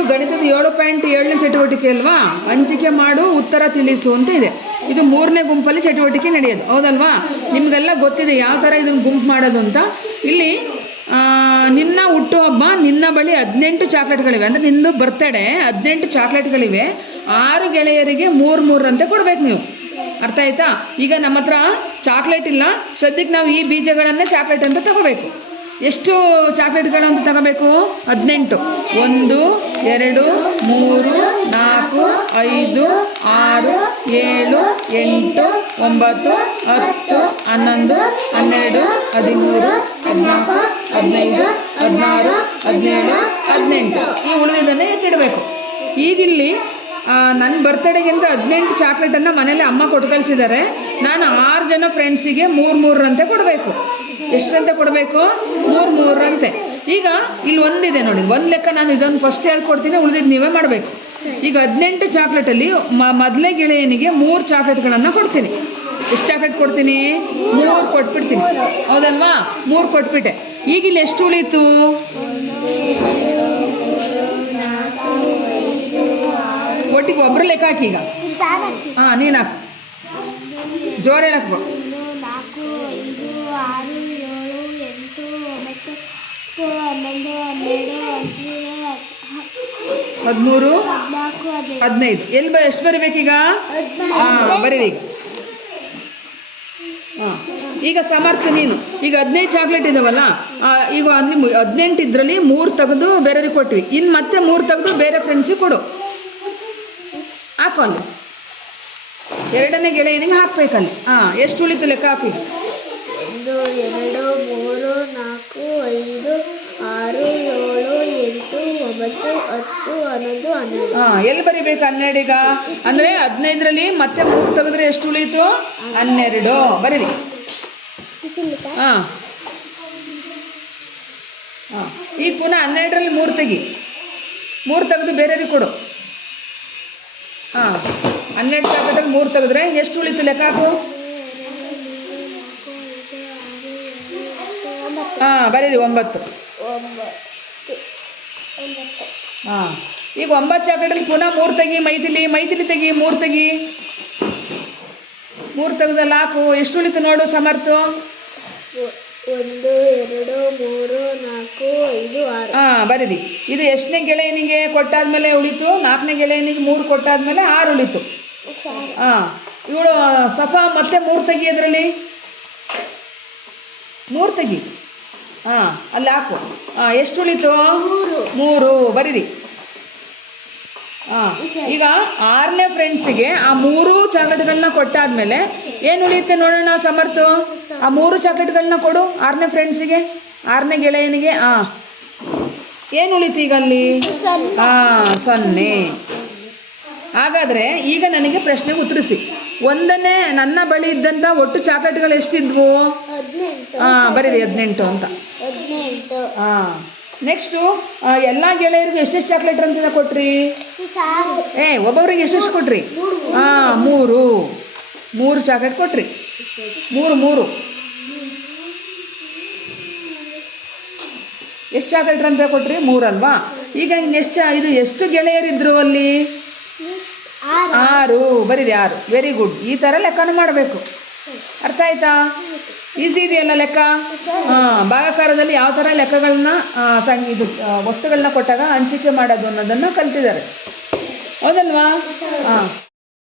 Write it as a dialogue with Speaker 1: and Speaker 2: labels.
Speaker 1: ಇದು ಗಣಿತದ ಏಳು ಪಾಯಿಂಟ್ ಏಳನೇ ಚಟುವಟಿಕೆ ಅಲ್ವಾ ಹಂಚಿಕೆ ಮಾಡು ಉತ್ತರ ತಿಳಿಸು ಅಂತ ಇದೆ ಇದು ಮೂರನೇ ಗುಂಪಲ್ಲಿ ಚಟುವಟಿಕೆ ನಡೆಯೋದು ಹೌದಲ್ವಾ ನಿಮಗೆಲ್ಲ ಗೊತ್ತಿದೆ ಯಾವ ಥರ ಇದನ್ನ ಗುಂಪು ಮಾಡೋದು ಅಂತ ಇಲ್ಲಿ ನಿನ್ನ ಹುಟ್ಟುಹಬ್ಬ ನಿನ್ನ ಬಳಿ ಹದಿನೆಂಟು ಚಾಕ್ಲೇಟ್ಗಳಿವೆ ಅಂದರೆ ನಿನ್ನದು ಬರ್ತಡೇ ಹದಿನೆಂಟು ಚಾಕ್ಲೇಟ್ಗಳಿವೆ ಆರು ಗೆಳೆಯರಿಗೆ ಮೂರು ಮೂರರಂತೆ ಕೊಡಬೇಕು ನೀವು ಅರ್ಥ ಆಯ್ತಾ ಈಗ ನಮ್ಮ ಹತ್ರ ಚಾಕ್ಲೇಟ್ ಇಲ್ಲ ಸದ್ಯಕ್ಕೆ ನಾವು ಈ ಬೀಜಗಳನ್ನೇ ಚಾಕ್ಲೇಟ್ ಅಂತ ತಗೋಬೇಕು ಎಷ್ಟು ಚಾಕ್ಲೇಟ್ಗಳನ್ನು ತಗೋಬೇಕು ಹದಿನೆಂಟು ಒಂದು ಎರಡು ಮೂರು ನಾಲ್ಕು ಐದು ಆರು ಏಳು ಎಂಟು ಒಂಬತ್ತು ಹತ್ತು ಹನ್ನೊಂದು ಹನ್ನೆರಡು ಹದಿಮೂರು ಹದಿನಾಲ್ಕು ಹದಿನೈದು ಹದಿನಾರು ಹದಿನೇಳು ಹದಿನೆಂಟು ಈ ಉಳಿದಿದ್ದನ್ನು ಎತ್ತಿಡಬೇಕು ಈಗಿಲ್ಲಿ ನನ್ನ ಬರ್ತ್ಡೇಗಿಂತ ಹದಿನೆಂಟು ಚಾಕ್ಲೇಟನ್ನು ಮನೇಲಿ ಅಮ್ಮ ಕೊಟ್ಟು ಕಳಿಸಿದ್ದಾರೆ ನಾನು ಆರು ಜನ ಫ್ರೆಂಡ್ಸಿಗೆ ಮೂರು ಮೂರರಂತೆ ಕೊಡಬೇಕು ಎಷ್ಟರಂತೆ ಕೊಡಬೇಕು ಮೂರು ಮೂರರಂತೆ ಈಗ ಇಲ್ಲಿ ಒಂದಿದೆ ನೋಡಿ ಒಂದು ಲೆಕ್ಕ ನಾನು ಇದೊಂದು ಫಸ್ಟ್ ಹೇಳ್ಕೊಡ್ತೀನಿ ಉಳಿದಿದ್ದು ನೀವೇ ಮಾಡಬೇಕು ಈಗ ಹದಿನೆಂಟು ಚಾಕ್ಲೇಟಲ್ಲಿ ಮೊದಲೇ ಗೆಳೆಯನಿಗೆ ಮೂರು ಚಾಕ್ಲೇಟ್ಗಳನ್ನು ಕೊಡ್ತೀನಿ ಎಷ್ಟು ಚಾಕ್ಲೇಟ್ ಕೊಡ್ತೀನಿ ಮೂರು ಕೊಟ್ಬಿಡ್ತೀನಿ ಹೌದಲ್ವಾ ಮೂರು ಕೊಟ್ಬಿಟ್ಟೆ ಈಗ ಇಲ್ಲಿ ಎಷ್ಟು ಉಳೀತು ಒಟ್ಟಿಗೆ ಒಬ್ರು ಲೆಕ್ಕ ಹಾಕಿ ಈಗ ಹಾ ನೀನ್ ಹಾಕು ಜೋರ್ ಹೇಳಕ್ಬೋ ಹದಿಮೂರು ಹದಿನೈದು ಎಲ್ಲಿ ಎಷ್ಟು ಬರಬೇಕೀಗ ಹಾಂ ಬರೀರಿ ಈಗ ಈಗ ಸಮರ್ಥ ನೀನು ಈಗ ಹದಿನೈದು ಚಾಕ್ಲೇಟ್ ಇದಾವಲ್ಲ ಈಗ ಹದಿನೆಂಟು ಇದರಲ್ಲಿ ಮೂರು ತೆಗೆದು ಬೇರೆಯವ್ರಿಗೆ ಕೊಟ್ವಿ ಇನ್ನು ಮತ್ತೆ ಮೂರು ತೆಗೆದು ಬೇರೆ ಫ್ರೆಂಡ್ಸಿಗೆ ಕೊಡು ಹಾಕೊಂಡು ಎರಡನೇ ಗೆಳೆಯನಿಗೆ ಹಾಕ್ಬೇಕಲ್ಲ ಹಾಕ್ಬೇಕಲ್ಲಿ ಹಾಂ ಎಷ್ಟು ಲೆಕ್ಕ ಹಾಕಿ ಒಂದು
Speaker 2: ಎರಡು ಮೂರು ನಾಲ್ಕು ಐದು ಆರು ಏಳು ಎಂಟು ಒಂಬತ್ತು ಹತ್ತು ಹನ್ನೊಂದು ಹನ್ನೆರಡು
Speaker 1: ಹಾಂ ಎಲ್ಲಿ ಬರಿಬೇಕು ಹನ್ನೆರಡೀಗ ಅಂದರೆ ಹದಿನೈದರಲ್ಲಿ ಮತ್ತೆ ಮೂರು ತೆಗೆದ್ರೆ ಎಷ್ಟು ಉಳಿಯಿತು ಹನ್ನೆರಡು ಬರೀರಿ ಹಾಂ ಹಾಂ ಈಗ ಪುನಃ ಹನ್ನೆರಡರಲ್ಲಿ ಮೂರು ತೆಗಿ ಮೂರು ತೆಗೆದು ಬೇರೆಯವ್ರಿಗೆ ಕೊಡು ಹಾಂ ಹನ್ನೆರಡು ತಾಕದಲ್ಲಿ ಮೂರು ತೆಗೆದ್ರೆ ಎಷ್ಟು ಉಳಿತು ಲೆಕ್ಕ ಹಾಕು
Speaker 2: ಹಾಂ ಬರೀರಿ ಒಂಬತ್ತು ಹಾಂ
Speaker 1: ಈಗ ಒಂಬತ್ತು ಚಾಕಡಲ್ಲಿ ಪುನಃ ಮೂರು ತೆಗಿ ಮೈಥಿಲಿ ಮೈಥಿಲಿ ತೆಗಿ ಮೂರು ತೆಗಿ ಮೂರು ತೆಗೆದಲ್ಲಿ ಹಾಕು ಎಷ್ಟು ಉಳಿತು ನೋಡು ಸಮರ್ಥ
Speaker 2: ಒಂದು ಎರಡು ಮೂರು ನಾಲ್ಕು ಐದು ಆರು ಹಾಂ ಬರೀರಿ
Speaker 1: ಇದು ಎಷ್ಟನೇ ಗೆಳೆಯನಿಗೆ ಕೊಟ್ಟಾದ್ಮೇಲೆ ಉಳಿತು ನಾಲ್ಕನೇ ಗೆಳೆಯನಿಗೆ ಮೂರು ಕೊಟ್ಟಾದ್ಮೇಲೆ ಆರು ಉಳಿತು ಹಾಂ ಇವಳು ಸಫಾ ಮತ್ತೆ ಮೂರು ತೆಗಿ ಅದರಲ್ಲಿ ಮೂರು ತೆಗಿ ಹಾಂ ಅಲ್ಲಿ ಹಾಕು ಹಾಂ ಎಷ್ಟು ಉಳಿತು ಮೂರು ಬರೀರಿ ಹಾಂ ಈಗ ಆರನೇ ಫ್ರೆಂಡ್ಸಿಗೆ ಆ ಮೂರೂ ಕೊಟ್ಟಾದ ಕೊಟ್ಟಾದ್ಮೇಲೆ ಏನು ಉಳಿಯುತ್ತೆ ನೋಡೋಣ ಸಮರ್ಥ ಆ ಮೂರು ಚಾಕ್ಲೇಟ್ಗಳನ್ನ ಕೊಡು ಆರನೇ ಫ್ರೆಂಡ್ಸಿಗೆ ಆರನೇ ಗೆಳೆಯನಿಗೆ ಹಾಂ ಏನು ಉಳಿತು ಈಗ ಅಲ್ಲಿ ಹಾಂ ಸೊನ್ನೆ ಹಾಗಾದರೆ ಈಗ ನನಗೆ ಪ್ರಶ್ನೆ ಉತ್ತರಿಸಿ ಒಂದನೇ ನನ್ನ ಬಳಿ ಇದ್ದಂತ ಒಟ್ಟು ಚಾಕ್ಲೇಟ್ಗಳು ಎಷ್ಟಿದ್ವು ಹಾಂ ಬರೀರಿ ಹದಿನೆಂಟು ಅಂತ ಹಾಂ ನೆಕ್ಸ್ಟು ಎಲ್ಲ ಗೆಳೆಯರಿಗೂ ಎಷ್ಟೆಷ್ಟು ಚಾಕ್ಲೇಟ್ ಅಂತ ಕೊಟ್ರಿ ಏ ಒಬ್ಬೊಬ್ಬರಿಗೆ ಎಷ್ಟೆಷ್ಟು ಕೊಟ್ರಿ ಹಾಂ ಮೂರು ಮೂರು ಚಾಕ್ಲೇಟ್ ಕೊಟ್ರಿ ಮೂರು ಮೂರು ಎಷ್ಟು ಚಾಕಲೇಟ್ ರಂಧ್ರ ಕೊಟ್ರಿ ಮೂರಲ್ವಾ ಈಗ ಇನ್ನೆಷ್ಟು ಎಷ್ಟು ಇದು ಎಷ್ಟು ಗೆಳೆಯರಿದ್ರು ಅಲ್ಲಿ ಆರು ಬರೀರಿ ಆರು ವೆರಿ ಗುಡ್ ಈ ಥರ ಲೆಕ್ಕನೂ ಮಾಡಬೇಕು ಅರ್ಥ ಆಯ್ತಾ ಈಸಿ ಇದೆಯಲ್ಲ ಲೆಕ್ಕ ಹಾ ಭಾಗಾಕಾರದಲ್ಲಿ ಯಾವ ಥರ ಲೆಕ್ಕಗಳನ್ನ ಸಂಗ್ ಇದು ವಸ್ತುಗಳನ್ನ ಕೊಟ್ಟಾಗ ಹಂಚಿಕೆ ಮಾಡೋದು ಅನ್ನೋದನ್ನು ಕಲ್ತಿದ್ದಾರೆ ಹೌದಲ್ವಾ ಹಾಂ